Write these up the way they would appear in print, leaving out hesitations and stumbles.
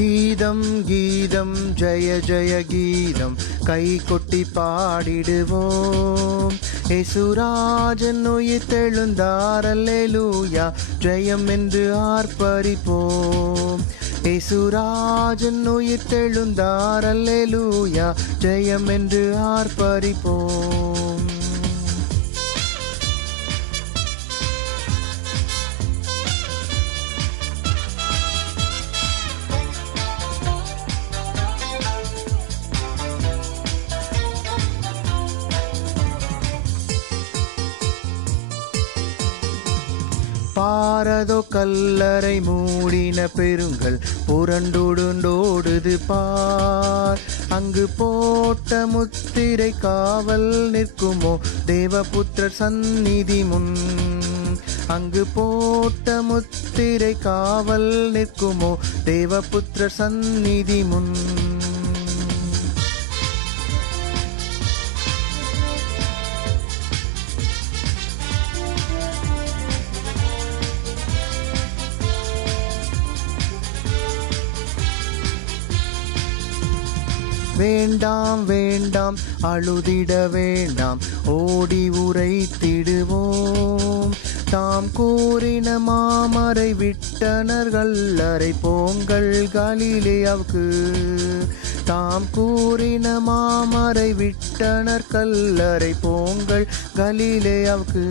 கீதம் கீதம் ஜெய ஜெய கீதம் கை கொட்டி பாடிடுவோம். ஏசுராஜன் உயிர்த்தெழுந்தார் அல்லேலூயா ஜெயம் என்று ஆர்ப்பரிப்போம். ஏசுராஜன் உயிர்த்தெழுந்தார் அல்லேலூயா ஜெயம் என்று ஆர்ப்பரிப்போம். பாரதோ கல்லறை மூடின பெருங்கள் புரண்டுடுண்டோடுது பார். அங்கு போட்ட முத்திரை காவல் நிற்குமோ தேவபுத்திரர் சந்நிதி முன். அங்கு போட்ட முத்திரை காவல் நிற்குமோ தேவபுத்திரர் சந்நிதி முன். வேண்டாம் வேண்டாம் அழுதிட வேண்டாம் ஓடி உரைத்திடுவோம். தாம் கூறின மாமரை விட்டனர் கல்லறை போங்கள் கலிலேயாவுக்கு. தாம் கூறின மாமரை விட்டனர் கல்லறை போங்கள் கலிலேயாவுக்கு.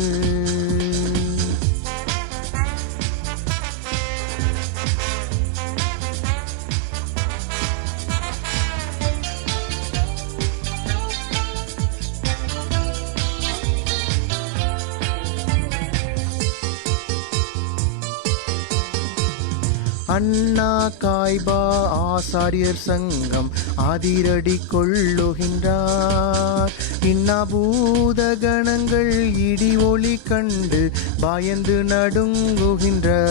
அண்ணா காய்பா ஆசாரியர் சங்கம் அதிரடி கொள்ளுகின்றார். இன்னாபூத கணங்கள் இடி ஒளி கண்டு பயந்து நடுங்குகின்றார்.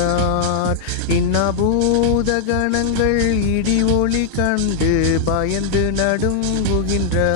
இன்னாபூத கணங்கள் இடி ஒளி கண்டு பயந்து நடுங்குகின்றார்.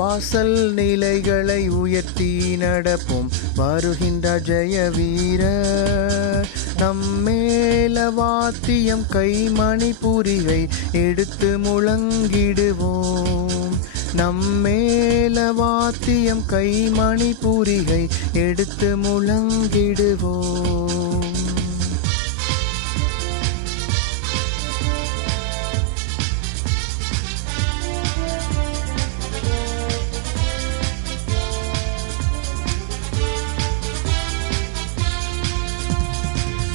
வாசல் நிலைகளை உயர்த்தி நடப்போம் வருகின்ற ஜெய வீரர். நம்மேல வாத்தியம் கைமணி பூரிகை எடுத்து முழங்கிடுவோம். நம்மேல வாத்தியம் கைமணி பூரிகை எடுத்து முழங்கிடுவோம்.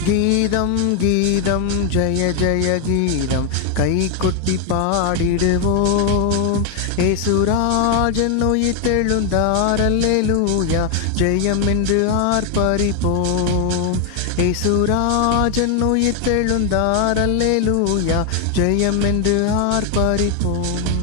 கீதம் கீதம் ஜெய ஜெய கீதம் கை கொட்டி பாடிடுவோம். ஏசுராஜன் உயிர்த்தெழுந்தார் அல்லேலூயா ஜெயம் என்று ஆர்ப்பரிப்போம். ஏசுராஜன் உயிர்த்தெழுந்தார் அல்லேலூயா ஜெயம் என்று ஆர்ப்பரிப்போம்.